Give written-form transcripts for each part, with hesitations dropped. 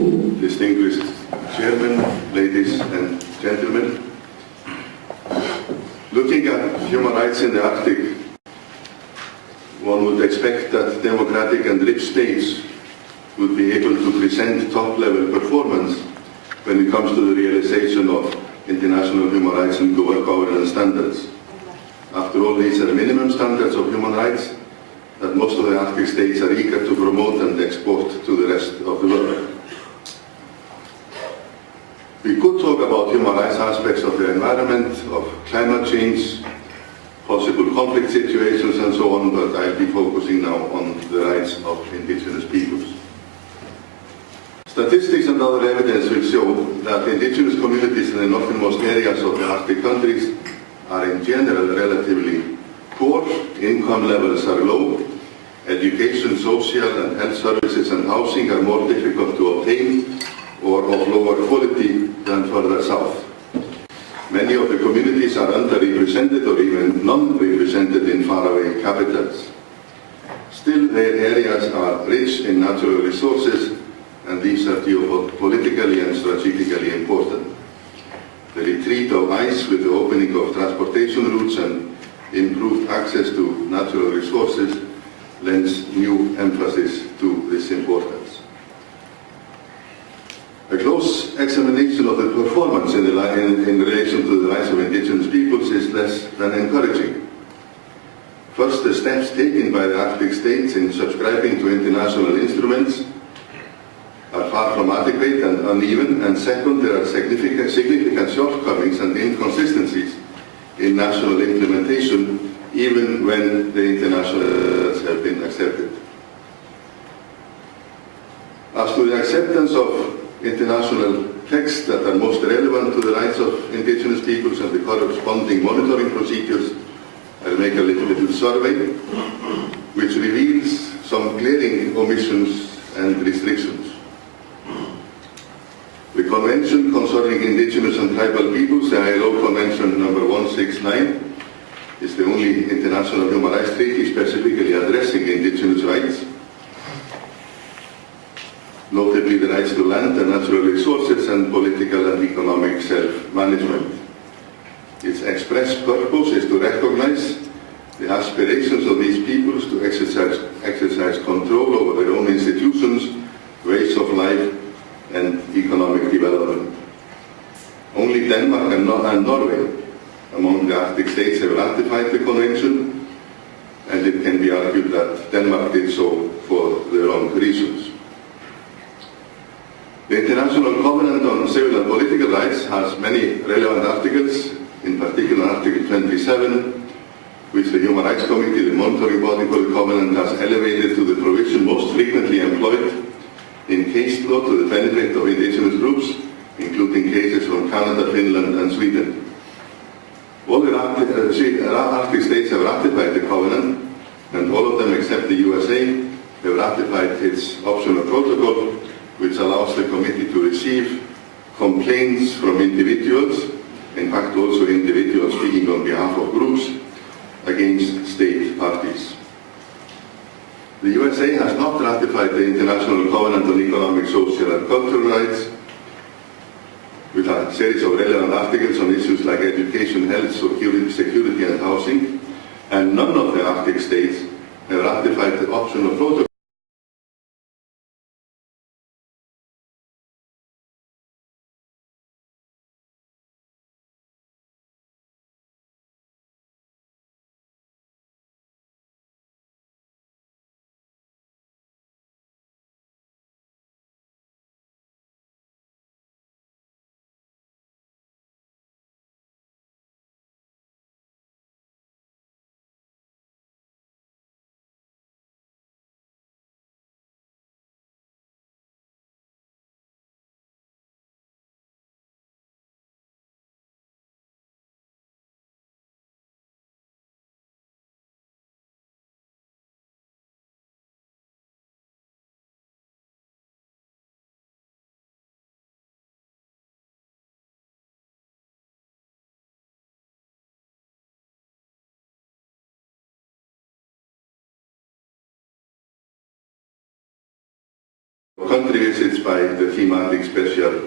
distinguished chairman, ladies and gentlemen. Looking at human rights in the Arctic, one would expect that democratic and rich states would be able to present top-level performance when it comes to the realization of international human rights and governance standards. After all, these are minimum standards of human rights that most of the Arctic states are eager to promote and export to the rest of the world. We could talk about human rights aspects of the environment, of climate change, possible conflict situations and so on, but I'll be focusing now on the rights of indigenous peoples. Statistics and other evidence will show that indigenous communities in the northernmost areas of the Arctic countries are in general relatively poor, income levels are low, education, social and health services and housing are more difficult to obtain or of lower quality than further south. Many of the communities are underrepresented or even non-represented in faraway capitals. Still, their areas are rich in natural resources, and these are geopolitically and strategically important. The retreat of ice with the opening of transportation routes and improved access to natural resources lends new emphasis to this importance. A close examination of the performance in relation to the rights of indigenous peoples is less than encouraging. First, the steps taken by the Arctic states in subscribing to international instruments are far from adequate and uneven, and second, there are significant shortcomings and inconsistencies in national implementation, even when the internationals have been accepted. As to the acceptance of international texts that are most relevant to the rights of indigenous peoples and the corresponding monitoring procedures, I'll make a little survey which reveals some glaring omissions and restrictions. The Convention concerning Indigenous and Tribal Peoples, the ILO Convention number 169, is the only international human rights treaty specifically addressing indigenous rights, notably the rights to land and natural resources and political and economic self-management. Its express purpose is to recognize the aspirations of these peoples to exercise control over their own institutions, ways of life, and economic development. Only Denmark and Norway among the Arctic states have ratified the convention, and it can be argued that Denmark did so for the wrong reasons. The International Covenant on Civil and Political Rights has many relevant articles, in particular Article 27, which the Human Rights Committee, the monitoring body for the Covenant, has elevated to the provision most frequently employed in case law to the benefit of indigenous groups, including cases from Canada, Finland and Sweden. All the Arctic states have ratified the Covenant, and all of them except the USA have ratified its optional protocol, which allows the committee to receive complaints from individuals, in fact also individuals speaking on behalf of groups, against state parties. The USA has not ratified the International Covenant on Economic, Social and Cultural Rights, with a series of relevant articles on issues like education, health, security and housing, and none of the Arctic states have ratified the optional protocol Country visits by the thematic special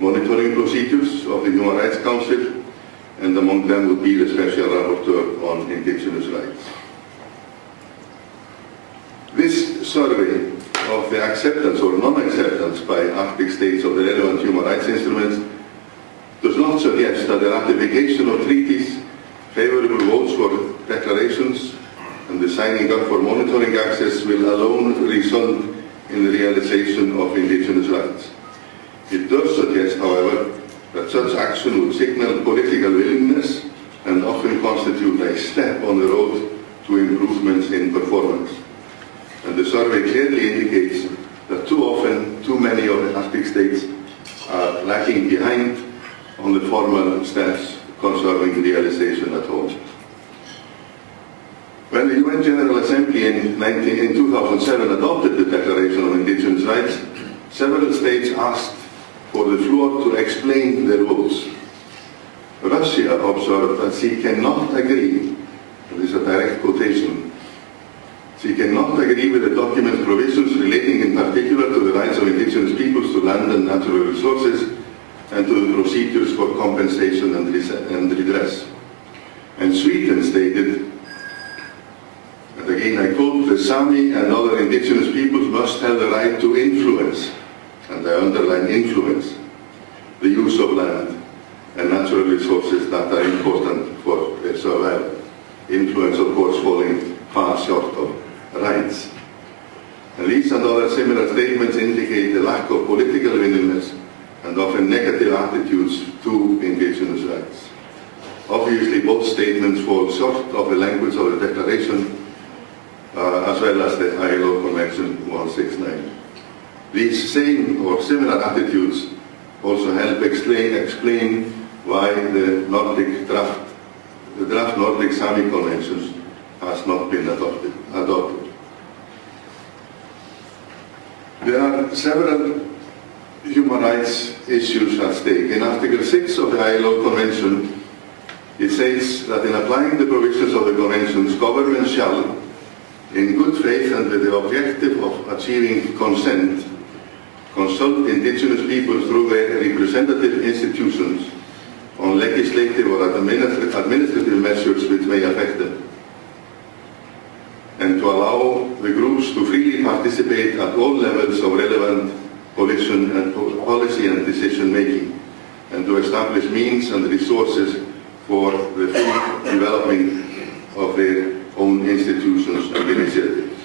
monitoring procedures of the Human Rights Council, and among them would be the Special Rapporteur on Indigenous Rights. This survey of the acceptance or non-acceptance by Arctic states of the relevant human rights instruments does not suggest that the ratification of treaties, favorable votes for declarations, and the signing up for monitoring access will alone result in the realization of indigenous rights. It does suggest, however, that such action would signal political willingness and often constitute a step on the road to improvements in performance. And the survey clearly indicates that too often, too many of the Arctic states are lagging behind on the formal steps concerning realization at home. When the UN General Assembly in 2007 adopted the Declaration on Indigenous Rights, several states asked for the floor to explain their votes. Russia observed that she cannot agree, and this is a direct quotation, she cannot agree with the document's provisions relating in particular to the rights of indigenous peoples to land and natural resources and to the procedures for compensation and redress. And Sweden stated, and again I quote, the Sami and other indigenous peoples must have the right to influence, and I underline influence, the use of land and natural resources that are important for their survival. Influence, of course, falling far short of rights. And these and other similar statements indicate the lack of political willingness and often negative attitudes to indigenous rights. Obviously, both statements fall short of the language of the Declaration as well as the ILO Convention 169. These same or similar attitudes also help explain why the draft Nordic Sami Conventions has not been adopted. There are several human rights issues at stake. In Article 6 of the ILO Convention, it says that in applying the provisions of the Conventions, governments shall, in good faith and with the objective of achieving consent, consult indigenous peoples through their representative institutions on legislative or administrative measures which may affect them, and to allow the groups to freely participate at all levels of relevant policy and decision making, and to establish means and resources for the free developing of their own institutions and initiatives.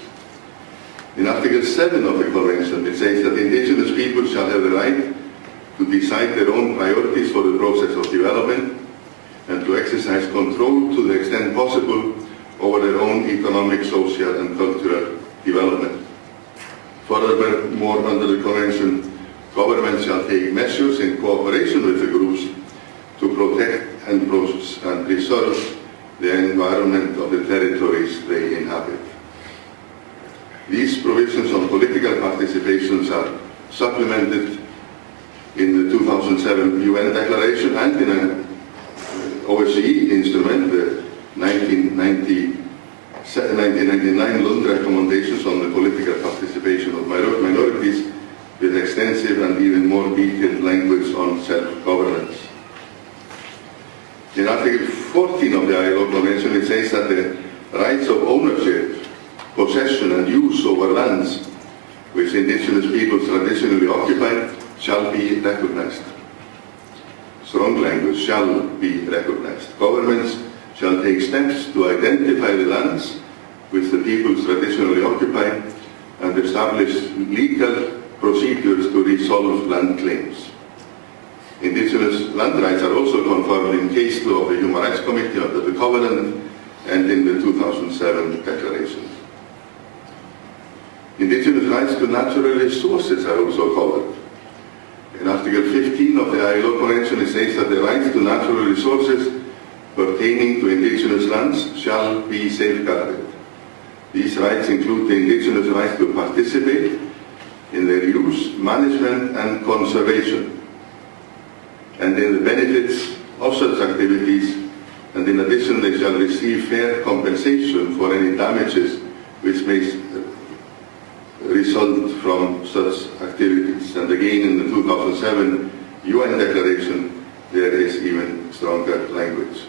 In Article 7 of the Convention, it says that indigenous people shall have the right to decide their own priorities for the process of development and to exercise control to the extent possible over their own economic, social and cultural development. Furthermore, under the Convention, governments shall take measures in cooperation with the groups to protect and preserve the environment of the territories they inhabit. These provisions on political participations are supplemented in the 2007 UN Declaration and in an OSCE instrument, the 1999 Lund Recommendations on the Political Participation of Minorities, with extensive and even more detailed language on self-governance. In Article 14 of the ILO Convention, it says that the rights of ownership, possession and use over lands which indigenous peoples traditionally occupy shall be recognized. Strong language, shall be recognized. Governments shall take steps to identify the lands which the peoples traditionally occupy and establish legal procedures to resolve land claims. Indigenous land rights are also confirmed in case law of the Human Rights Committee under the Covenant and in the 2007 Declaration. Indigenous rights to natural resources are also covered. In Article 15 of the ILO Convention, it says that the rights to natural resources pertaining to indigenous lands shall be safeguarded. These rights include the indigenous right to participate in their use, management and conservation, and in the benefits of such activities, and in addition they shall receive fair compensation for any damages which may result from such activities. And again, in the 2007 UN Declaration, there is even stronger language.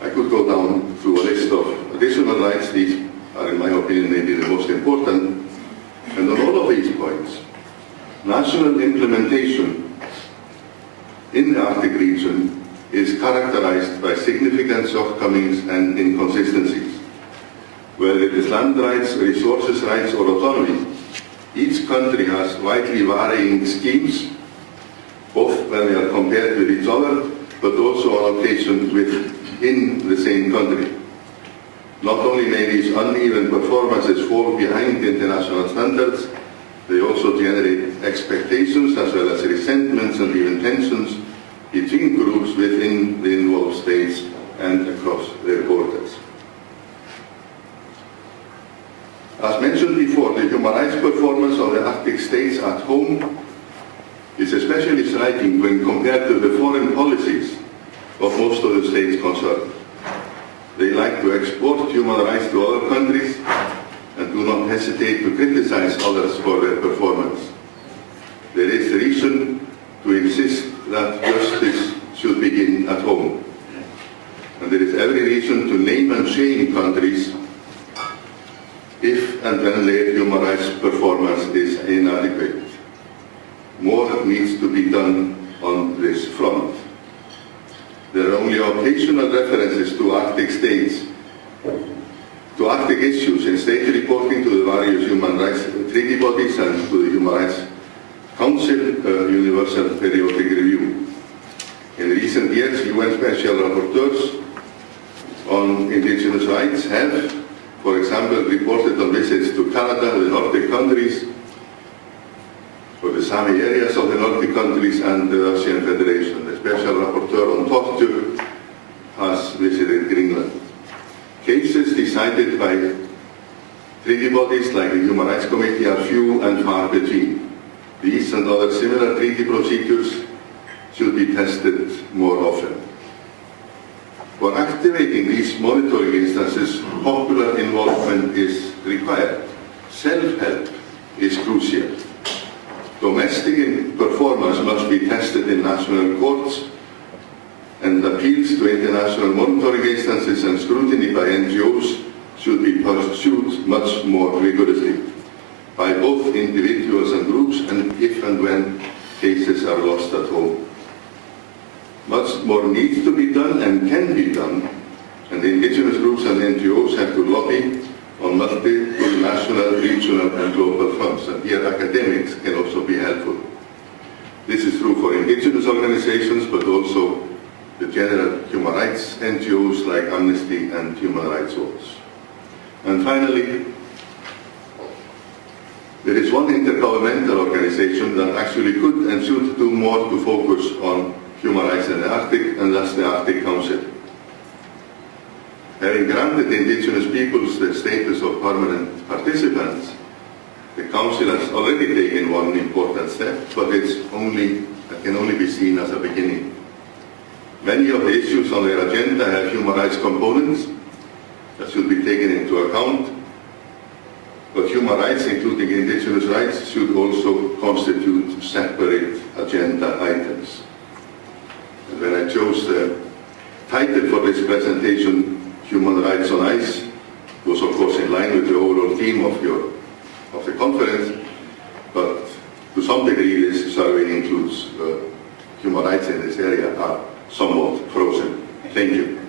I could go down through a list of additional rights. These are, in my opinion, maybe the most important. And on all of these points, national implementation in the Arctic region is characterized by significant shortcomings and inconsistencies. Whether it is land rights, resources rights, or autonomy, each country has widely varying schemes, both when they are compared with each other, but also on occasion within the same country. Not only may these uneven performances fall behind international standards, they also generate expectations as well as resentments and even tensions between groups within the involved states and across their borders. As mentioned before, the human rights performance of the Arctic states at home is especially striking when compared to the foreign policies of most of the states concerned. They like to export human rights to other countries and do not hesitate to criticize others for their performance. There is reason to insist that justice should begin at home. And there is every reason to name and shame countries if and when their human rights performance is inadequate. More needs to be done on this front. There are only occasional references to Arctic states, to Arctic issues in state reporting to the various human rights treaty bodies and to the Human Rights Council Universal Periodic Review. In recent years, UN Special Rapporteurs on indigenous rights have, for example, reported on visits to Canada, the Nordic countries, or the Sami areas of the Nordic countries, and the Russian Federation. The Special Rapporteur on Torture has visited Greenland. Cases decided by treaty bodies like the Human Rights Committee are few and far between. These and other similar treaty procedures should be tested more often. For activating these monitoring instances, popular involvement is required. Self-help is crucial. Domestic performance must be tested in national courts, and appeals to international monitoring instances and scrutiny by NGOs should be pursued much more rigorously by both individuals and groups, and if and when cases are lost at home. Much more needs to be done and can be done, and indigenous groups and NGOs have to lobby on multiple national, regional and global fronts, and here academics can also be helpful. This is true for indigenous organizations, but also the general human rights NGOs like Amnesty and Human Rights Watch. And finally, there is one intergovernmental organization that actually could and should do more to focus on human rights in the Arctic, and that's the Arctic Council. Having granted indigenous peoples the status of permanent participants, the Council has already taken one important step, but it can only be seen as a beginning. Many of the issues on their agenda have human rights components that should be taken into account, but human rights, including indigenous rights, should also constitute separate agenda items. And when I chose the title for this presentation, Human Rights on Ice, was of course in line with the overall theme of the conference, but to some degree this survey includes human rights in this area are somewhat frozen. Thank you.